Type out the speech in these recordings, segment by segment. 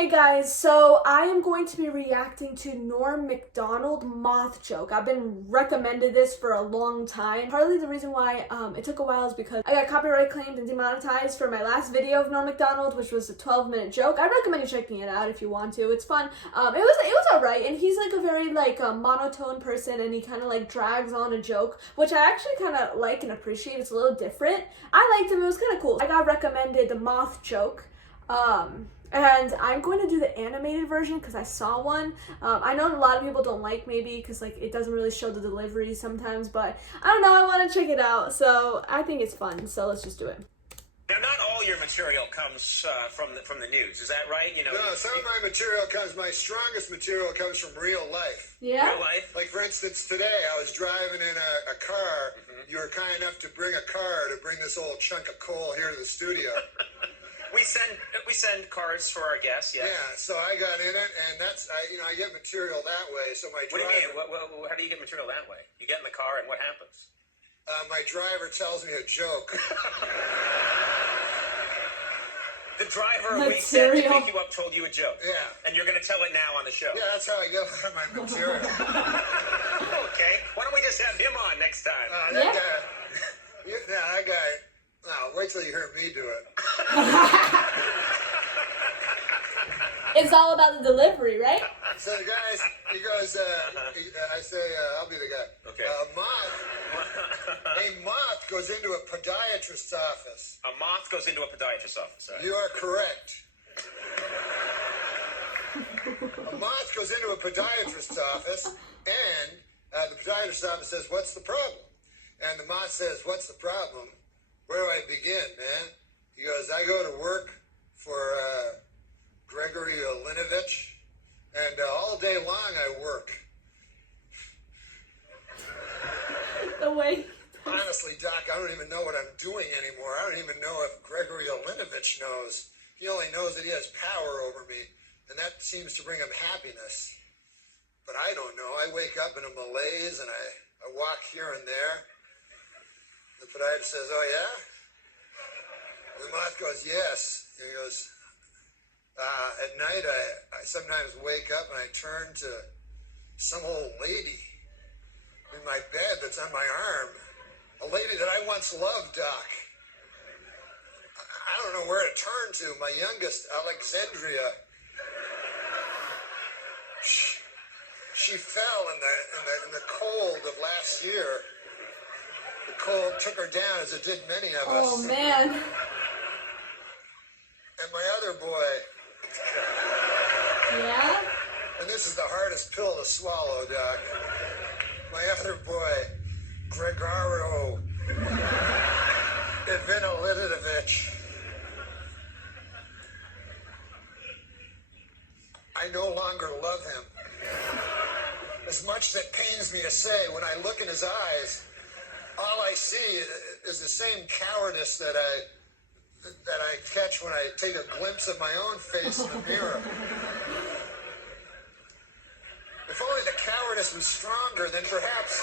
Hey guys, so I am going to be reacting to Macdonald Moth joke. I've been recommended this for a long time. Partly the reason why it took a while is because I got copyright claimed and demonetized for my last video of Macdonald, which was a 12-minute joke. I recommend you checking it out if you want to. It's fun. It was alright, and he's like a very monotone person, and he kind of like drags on a joke, which I actually kind of like and appreciate. It's a little different. I liked him. It was kind of cool. I got recommended the Moth joke. And I'm going to do the animated version because I saw one. I know a lot of people don't like maybe because it doesn't really show the delivery sometimes, but I don't know, I want to check it out, so I think it's fun, so let's just do it. Now, not all your material comes from the news, is that right? You know, no, some of my material comes, my strongest material comes from real life. Yeah? Real life? Like, for instance, today I was driving in a car. You were kind enough to bring a car to bring this old chunk of coal here to the studio. We send cars for our guests, yeah. Yeah, so I got in it, and I get material that way. So my driver. What do you mean? How do you get material that way? You get in the car, and what happens? My driver tells me a joke. The driver we sent to pick you up told you a joke. Yeah. And you're going to tell it now on the show. Yeah, that's how I get my material. Okay. Why don't we just have him on next time? That guy. No, wait till you hear me do it. It's all about the delivery, right? So the guy, he goes, I say, I'll be the guy. Okay. A moth goes into a podiatrist's office. A moth goes into a podiatrist's office. Right? You are correct. A moth goes into a podiatrist's office, and the podiatrist's office says, "What's the problem?" And the moth says, "What's the problem? Where do I begin, man?" He goes, "I go to work for Gregory Linovich, and all day long I work." The way. Honestly, Doc, I don't even know what I'm doing anymore. I don't even know if Gregory Linovich knows. He only knows that he has power over me, and that seems to bring him happiness. But I don't know. I wake up in a malaise, and I walk here and there. The podiatrist says, "Oh, yeah?" And the moth goes, "Yes." And he goes, "At night, I sometimes wake up and I turn to some old lady in my bed that's on my arm. A lady that I once loved, Doc. I don't know where to turn to. My youngest, Alexandria. She fell in the cold of last year. The cold took her down, as it did many of us. Oh, man. And my other boy." Yeah? And this is the hardest pill to swallow, Doc. My other boy, Gregaro Linovich. I no longer love him. As much as it pains me to say, when I look in his eyes, all I see is the same cowardice that I catch when I take a glimpse of my own face in the mirror. If only the cowardice was stronger, then perhaps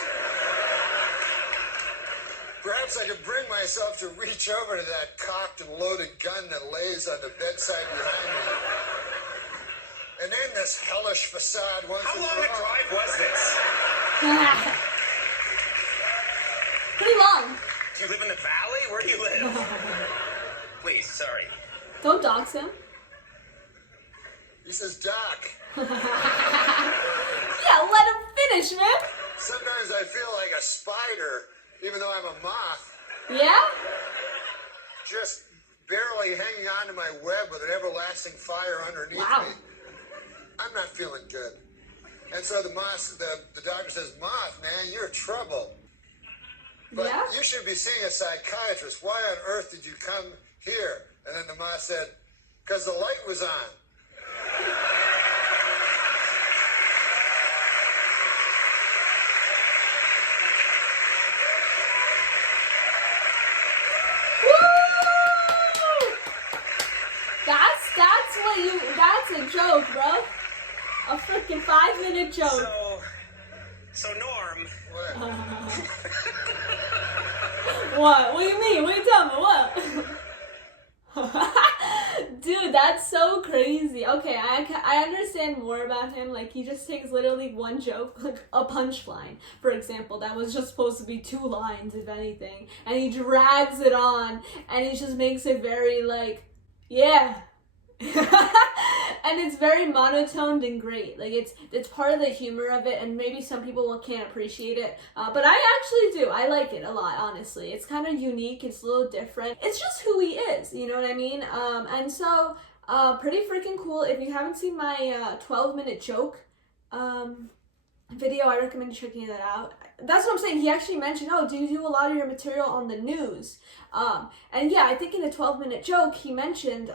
I could bring myself to reach over to that cocked and loaded gun that lays on the bedside behind me and end this hellish facade once and for all. How long a drive was this? Pretty long. Do you live in the valley? Where do you live? Please, sorry. Don't dox him. He says, "Doc." Yeah, let him finish, man. Sometimes I feel like a spider, even though I'm a moth, Yeah? just barely hanging on to my web with an everlasting fire underneath me. I'm not feeling good. And so the doctor says, "Moth, man, you're trouble. But Yeah? you should be seeing a psychiatrist. Why on earth did you come here?" And then the moth said, "Because the light was on." That's a joke, bro. A freaking 5-minute joke. So Norm. What? What? What do you mean? What are you telling me? What? Dude, that's so crazy. Okay, I understand more about him. Like, he just takes literally one joke, like a punchline, for example, that was just supposed to be 2 lines, if anything, and he drags it on, and he just makes it very, like, yeah. And it's very monotoned and great. Like, it's part of the humor of it, and maybe some people can't appreciate it, but I actually do. I like it a lot, honestly. It's kind of unique. It's a little different. It's just who he is, you know what I mean? And so pretty freaking cool. If you haven't seen my 12-minute joke video, I recommend checking that out. That's what I'm saying. He actually mentioned, oh, do you do a lot of your material on the news? And yeah, I think in the 12-minute joke, he mentioned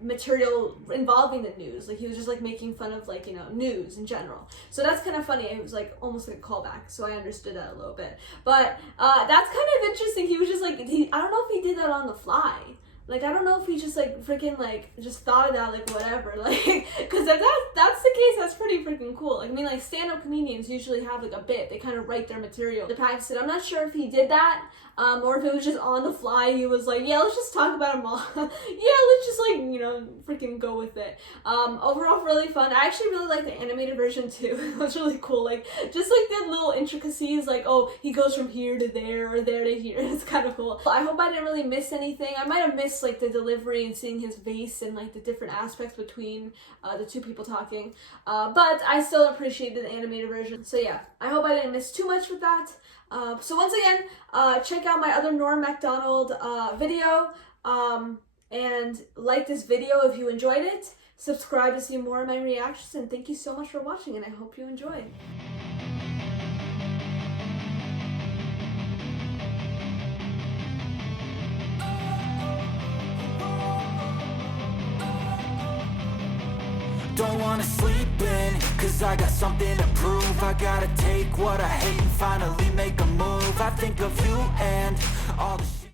material involving the news. Like, he was just like making fun of, like, you know, news in general. So that's kind of funny. It was like almost like a callback, so I understood that a little bit. But that's kind of interesting. He was just like, I don't know if he did that on the fly. Like, I don't know if he just, like, freaking, like, just thought of that, like, whatever. Like, because if that's the case, that's pretty freaking cool. Like, I mean, like, stand-up comedians usually have, like, a bit. They kind of write their material to practice it. I'm not sure if he did that, or if it was just on the fly. He was like, yeah, let's just talk about them all. Yeah, let's just, like, you know, freaking go with it. Overall, really fun. I actually really like the animated version, too. It was really cool. Like, just, like, the little intricacies, like, oh, he goes from here to there, or there to here. It's kind of cool. I hope I didn't really miss anything. I might have missed, like, the delivery and seeing his face and, like, the different aspects between the 2 people talking, but I still appreciated the animated version. So yeah, I hope I didn't miss too much with that. So once again, check out my other Norm Macdonald video, and like this video if you enjoyed it. Subscribe to see more of my reactions, and thank you so much for watching, and I hope you enjoy. Don't wanna sleep in, cause I got something to prove. I gotta take what I hate and finally make a move. I think of you and all the